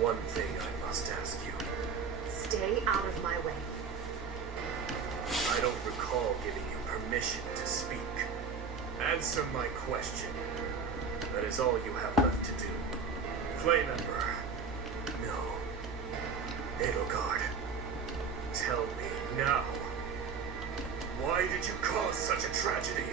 one thing I must ask you. Stay out of my way. I don't recall giving you permission to speak. Answer my question. That is all you have left to do. Flame Emperor. No. Edelgard. Tell me now. Why did you cause such a tragedy?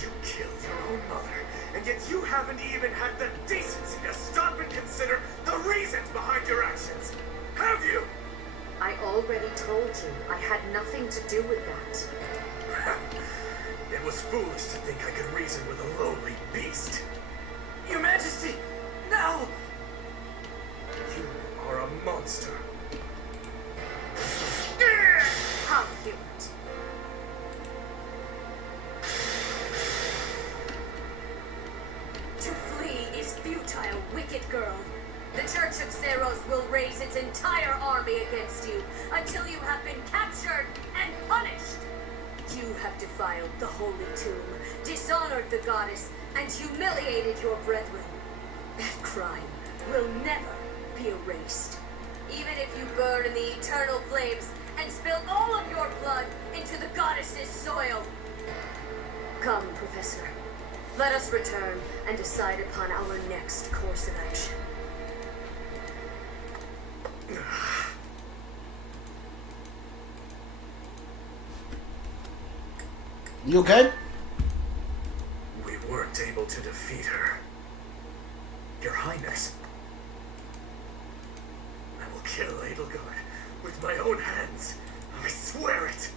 You killed your own mother, and yet you haven't even had the decency to stop and consider the reasons behind your actions. Have you? I already told you I had nothing to do with that. It was foolish to think I could reason with a lowly beast. Your Majesty, no! You are a monster. How cute. To flee is futile, wicked girl. The Church of Seros will raise its entire army against you until you have been captured and punished. You have defiled the Holy Tomb, dishonored the goddess, and humiliated your brethren. That crime will never be erased. Even if you burn in the eternal flames and spill all of your blood into the goddess's soil. Come, Professor. Let us return and decide upon our next course of action. You okay? We weren't able to defeat her. Your Highness. I will kill Edelgard with my own hands. I swear it.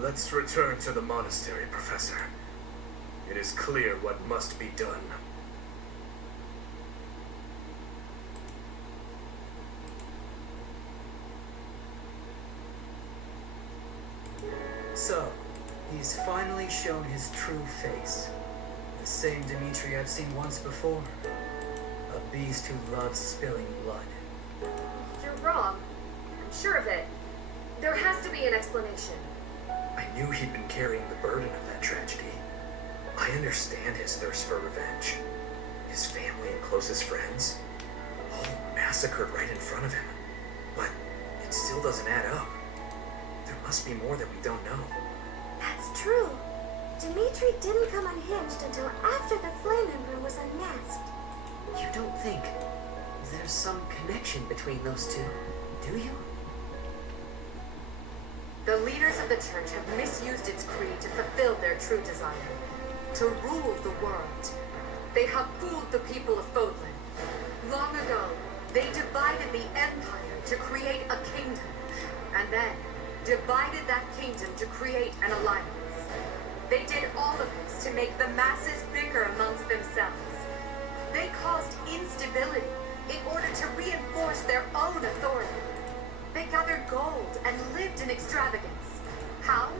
Let's return to the monastery, Professor. It is clear what must be done. So, he's finally shown his true face. The same Dimitri I've seen once before. A beast who loves spilling blood. You're wrong. I'm sure of it. There has to be an explanation. I knew he'd been carrying the burden of that tragedy. I understand his thirst for revenge. His family and closest friends, all massacred right in front of him. But it still doesn't add up. There must be more that we don't know. That's true. Dimitri didn't come unhinged until after the Flame Emperor was unmasked. You don't think there's some connection between those two, do you? The leaders of the church have misused its creed to fulfill their true desire. To rule the world. They have fooled the people of Fódlan. Long ago, they divided the empire to create a kingdom. And then, divided that kingdom to create an alliance. They did all of this to make the masses bicker amongst themselves. They caused instability in order to reinforce their own authority. They gathered gold and lived in extravagance. How?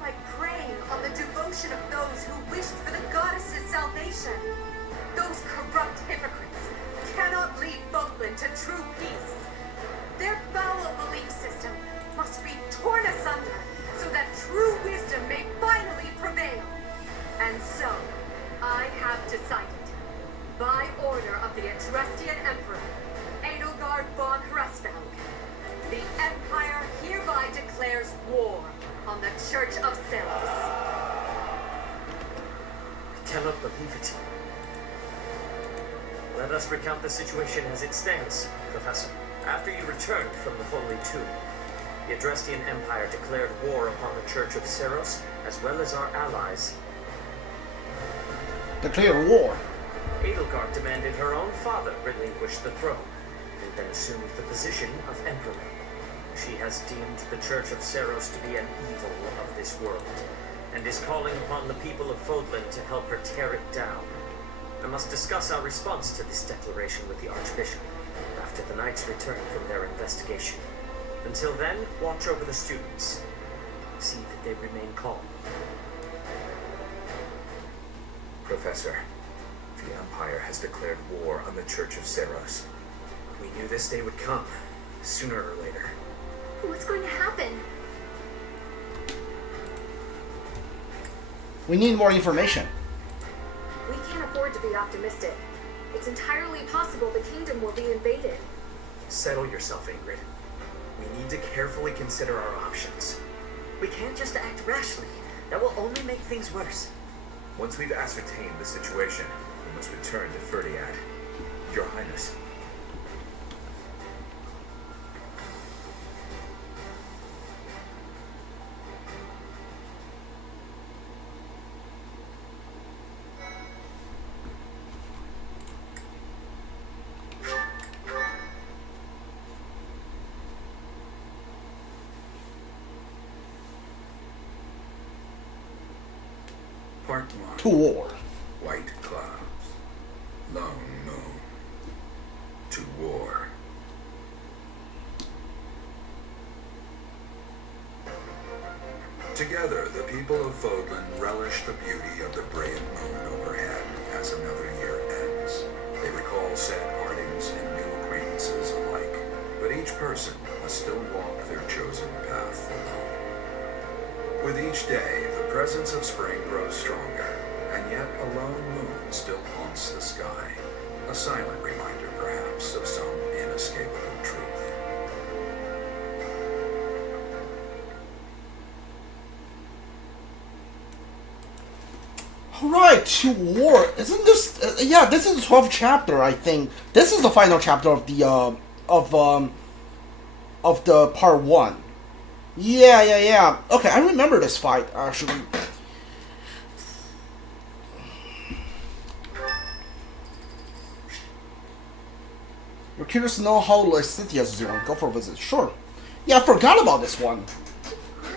By preying on the devotion of those who wished for the goddess's salvation. Those corrupt hypocrites cannot lead Fódlan to true peace. Their foul belief system must be torn asunder so that true wisdom may finally prevail. And so, I have decided, by order of the Adrestian Emperor, Edelgard von Hraesvelg, the Empire hereby declares war on the Church of Seros. I cannot believe it. Let us recount the situation as it stands, Professor. After you returned from the Holy Tomb, the Adrestian Empire declared war upon the Church of Seros, as well as our allies. Declare war. Edelgard demanded her own father relinquish the throne, and then assumed the position of Emperor. She has deemed the Church of Seros to be an evil of this world, and is calling upon the people of Fódlan to help her tear it down. I must discuss our response to this declaration with the Archbishop, after the Knights return from their investigation. Until then, watch over the students. See that they remain calm. Professor, the Empire has declared war on the Church of Seros. We knew this day would come, sooner or later. What's going to happen? We need more information. We can't afford to be optimistic. It's entirely possible the kingdom will be invaded. Settle yourself, Ingrid. We need to carefully consider our options. We can't just act rashly. That will only make things worse. Once we've ascertained the situation, we must return to Ferdiad. Your Highness. Part 1. To war. White clouds. Lone moon. To war. Together, the people of Fódlan relish the beauty of the brilliant moon overhead as another year ends. They recall sad partings and new acquaintances alike, but each person must still walk their chosen path alone. With each day, the presence of spring grows stronger, and yet a lone moon still haunts the sky, a silent reminder, perhaps, of some inescapable truth. Alright, to war. Isn't this... yeah, this is the 12th chapter, I think. This is the final chapter of the, of the part 1. Yeah. Okay, I remember this fight, actually. You're curious to know how Lysithea is doing. Go for a visit. Sure. Yeah, I forgot about this one.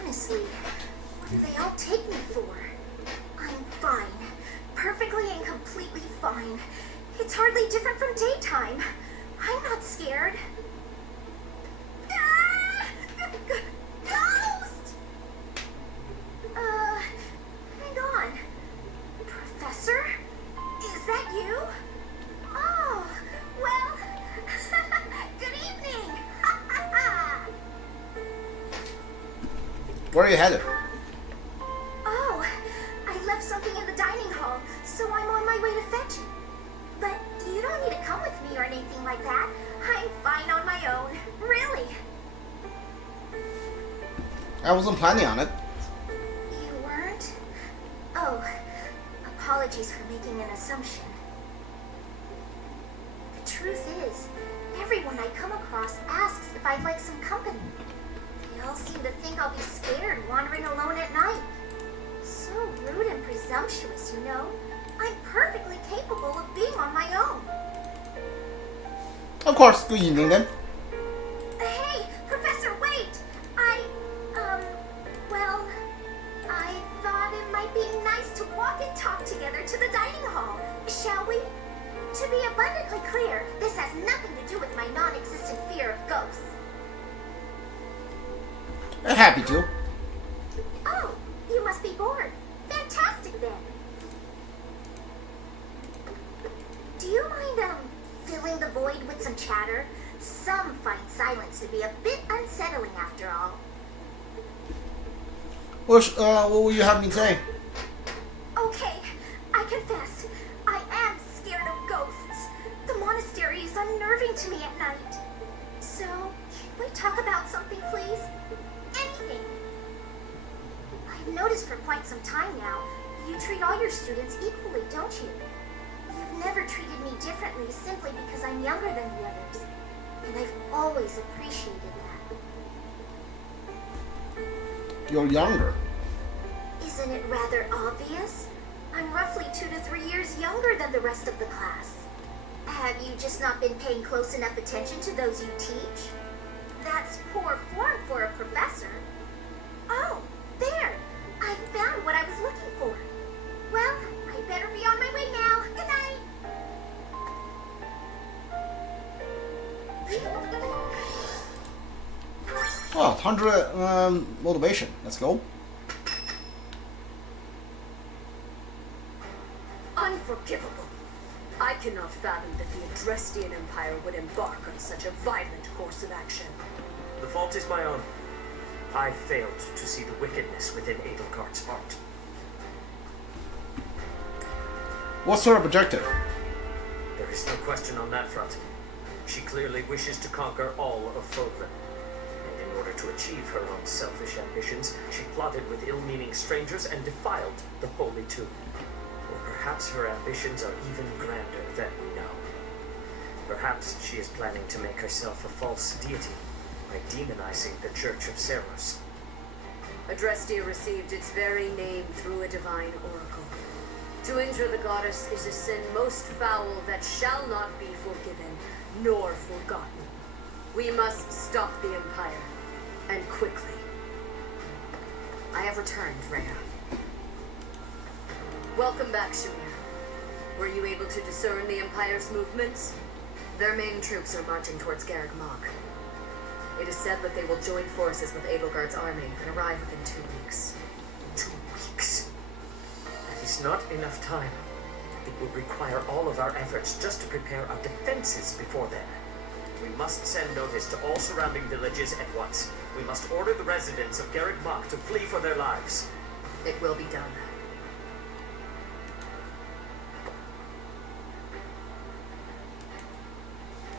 Honestly, what do they all take me for? I'm fine. Perfectly and completely fine. It's hardly different from daytime. I'm not scared. Ghost! Hang on. Professor? Is that you? Oh, well, good evening. Where are you headed? Oh, I left something in the dining hall, so I'm on my way to fetch it. But you don't need to come with me or anything like that. I'm fine on my own. Really. I wasn't planning on it. You weren't? Oh, apologies for making an assumption. The truth is, everyone I come across asks if I'd like some company. They all seem to think I'll be scared wandering alone at night. So rude and presumptuous, you know. I'm perfectly capable of being on my own. Of course, good evening then. Hey, Professor, wait! Well, I thought it might be nice to walk and talk together to the dining hall. Shall we? To be abundantly clear, this has nothing to do with my non-existent fear of ghosts. I'm happy to. Oh, you must be bored. Fantastic then. Do you mind, filling the void with some chatter? Some find silence to be a bit unsettling after all. What will you have me say? Okay, I confess, I am scared of ghosts. The monastery is unnerving to me at night. So, can we talk about something, please? Anything. I've noticed for quite some time now, you treat all your students equally, don't you? You've never treated me differently simply because I'm younger than the others. And I've always appreciated that. You're younger. Isn't it rather obvious? I'm roughly 2 to 3 years younger than the rest of the class. Have you just not been paying close enough attention to those you teach? That's poor form for a professor. Oh, there! I found what I was looking for. Well, I better be on my way now. Good night! Oh, 100 motivation. Let's go. Unforgivable. I cannot fathom that the Adrestian Empire would embark on such a violent course of action. The fault is my own. I failed to see the wickedness within Edelgard's heart. What's her objective? There is no question on that front. She clearly wishes to conquer all of Fódlan. And in order to achieve her own selfish ambitions, she plotted with ill-meaning strangers and defiled the Holy Tomb. Or perhaps her ambitions are even grander than we know. Perhaps she is planning to make herself a false deity by demonizing the Church of Seiros. Adrestia received its very name through a divine oracle. To injure the goddess is a sin most foul that shall not be forgiven, nor forgotten. We must stop the Empire, and quickly. I have returned, Rhea. Welcome back, Shamir. Were you able to discern the Empire's movements? Their main troops are marching towards Garreg Mach. It is said that they will join forces with Edelgard's army and arrive within 2 weeks. 2 weeks? That is not enough time. It will require all of our efforts just to prepare our defenses before then. We must send notice to all surrounding villages at once. We must order the residents of Garreg Mach to flee for their lives. It will be done.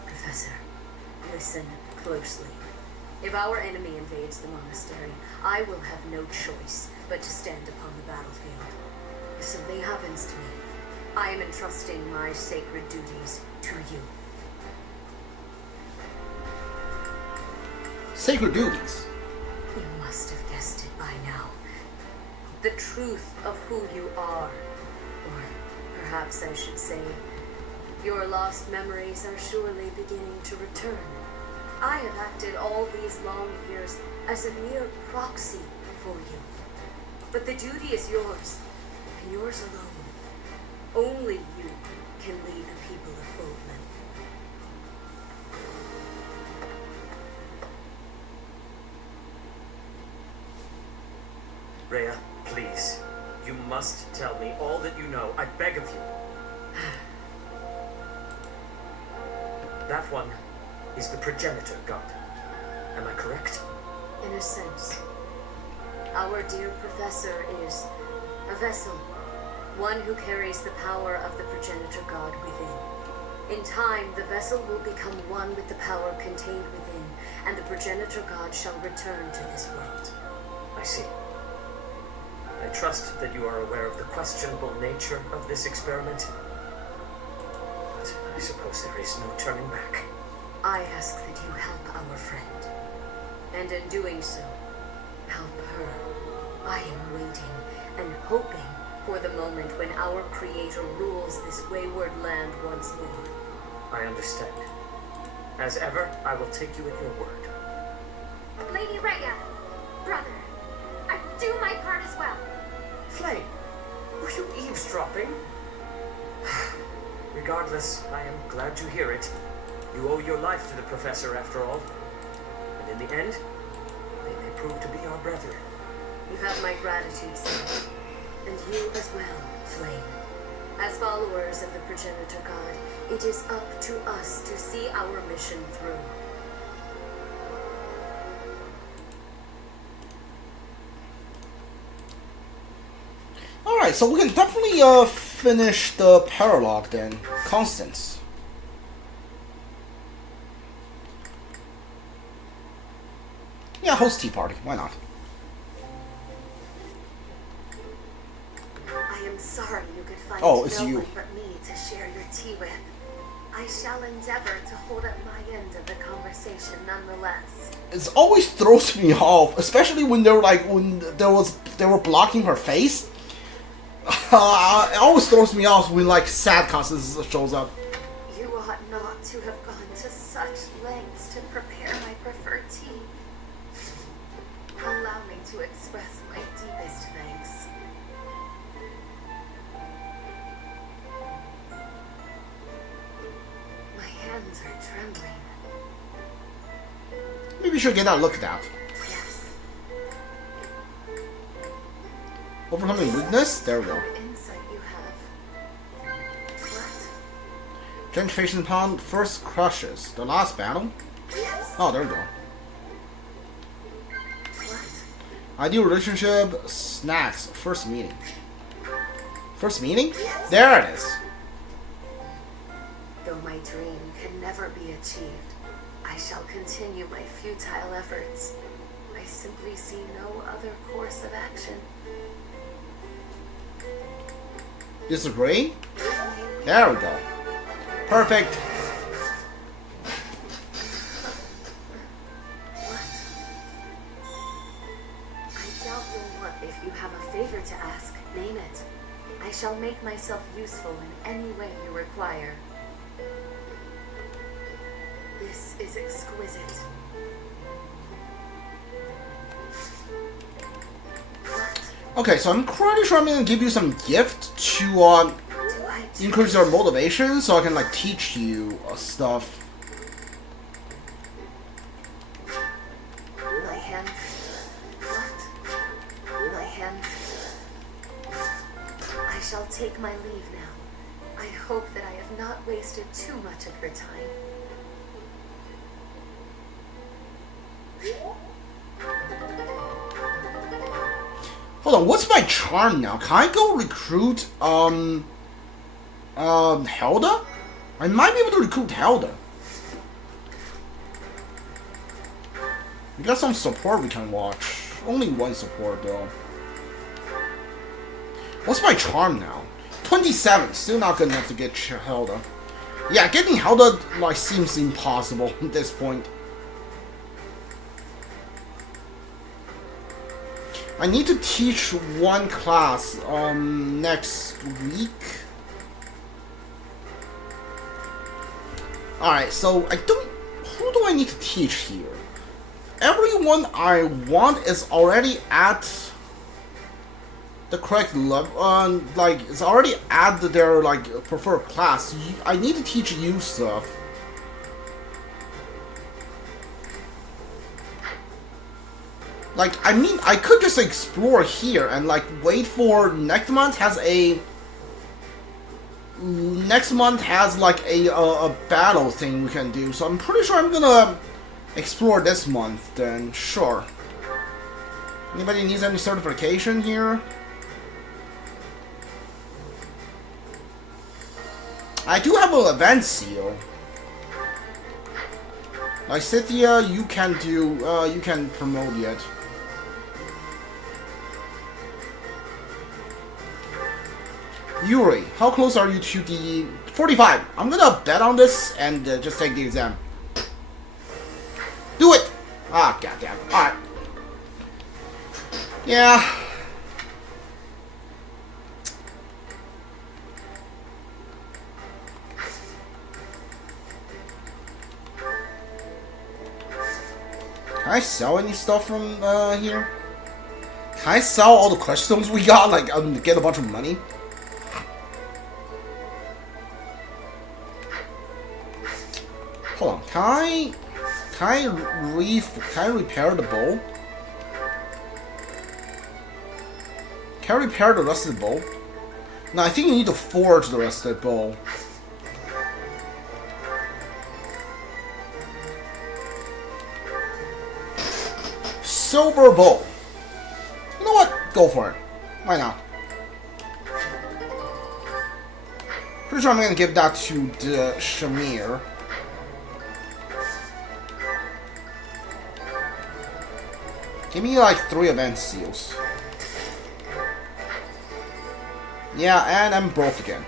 Professor, listen closely. If our enemy invades the monastery, I will have no choice but to stand upon the battlefield. If something happens to me, I am entrusting my sacred duties to you. Sacred duties. You must have guessed it by now. The truth of who you are. Or perhaps I should say, your lost memories are surely beginning to return. I have acted all these long years as a mere proxy for you. But the duty is yours, and yours alone. Only you can lead the people of Fódlan. Rhea, please. You must tell me all that you know. I beg of you. That one is the progenitor god. Am I correct? In a sense. Our dear professor is a vessel. One who carries the power of the progenitor god within. In time, the vessel will become one with the power contained within, and the progenitor god shall return to this world. I see. I trust that you are aware of the questionable nature of this experiment. But I suppose there is no turning back. I ask that you help our friend. And in doing so, help her. I am waiting and hoping for the moment when our creator rules this wayward land once more. I understand. As ever, I will take you at your word. Lady Rhea, brother, I do my part as well. Flame, were you eavesdropping? Regardless, I am glad to hear it. You owe your life to the professor after all. And in the end, they may prove to be our brethren. You have my gratitude, son. And you as well, Flame. As followers of the progenitor god, it is up to us to see our mission through. Alright, so we can definitely finish the paralogue then. Constance. Yeah, host tea party. Why not? I am sorry you could find Oh, it's no you. one but me to share your tea with. I shall endeavor to hold up my end of the conversation nonetheless. It always throws me off, especially when they were like they were blocking her face. It always throws me off when like sad Constance shows up. You ought not to have gone to such lengths to prepare my preferred tea. Allow me to express my deepest thanks. My hands are trembling. Maybe you should get that looked at. Yes. Overcoming weakness? There we go. What insight you have. What? Gentrification upon first crushes. The last battle? Yes. Oh, there we go. What? Ideal relationship, snacks, first meeting. First meeting? There it is. Though my dream can never be achieved, I shall continue my futile efforts. I simply see no other course of action. Disagree? There we go. Perfect. What? I doubt you'll want. If you have a favor to ask, name it. I shall make myself useful in any way you require. This is exquisite. Okay, so I'm pretty sure I'm gonna give you some gift to increase your motivation, so I can like teach you stuff. My hands. What? My hands. I shall take my leave now. I hope that I have not wasted too much of your time. Hold on, what's my charm now? Can I go recruit Helda? I might be able to recruit Helda. We got some support we can watch. Only one support though. What's my charm now? 27. Still not good enough to get Helda. Yeah, getting Helda like seems impossible at this point. I need to teach one class next week. Alright, so who do I need to teach here? Everyone I want is already at the correct level, like it's already at their like preferred class. I need to teach you stuff. Like, I mean, I could just explore here and like wait for next month has like a battle thing we can do. So I'm pretty sure I'm gonna explore this month then. Sure. Anybody needs any certification here? I do have an event seal. Like Scythia, you can do you can promote it. Yuri, how close are you to the 45? I'm gonna bet on this and just take the exam. Do it! Ah, goddamn. Alright. Yeah. Can I sell any stuff from here? Can I sell all the crush stones we got, like, get a bunch of money? Hold on, can I repair the bow? Can I repair the rest of the bow? No, I think you need to forge the rest of the bow. Silver bow. You know what? Go for it. Why not? Pretty sure I'm gonna give that to the Shamir. Give me like 3 event seals. Yeah, and I'm broke again.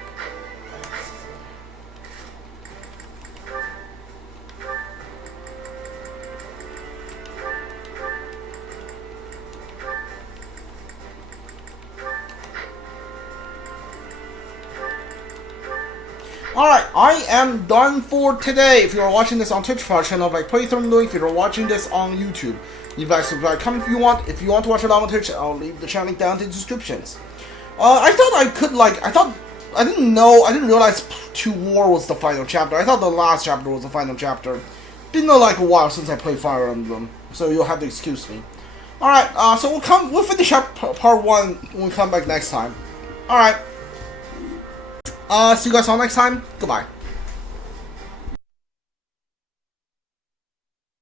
Alright, I am done for today. If you're watching this on Twitch, for our channel like playthrough, if you're watching this on YouTube, you guys subscribe, comment if you want. If you want to watch it on Twitch, I'll leave the channel link down in the descriptions. I thought I could like, I didn't realize 2 War was the final chapter. I thought the last chapter was the final chapter. Been like a while since I played Fire Emblem, so you'll have to excuse me. Alright, so we'll finish up part 1 when we come back next time. Alright. See you guys all next time. Goodbye.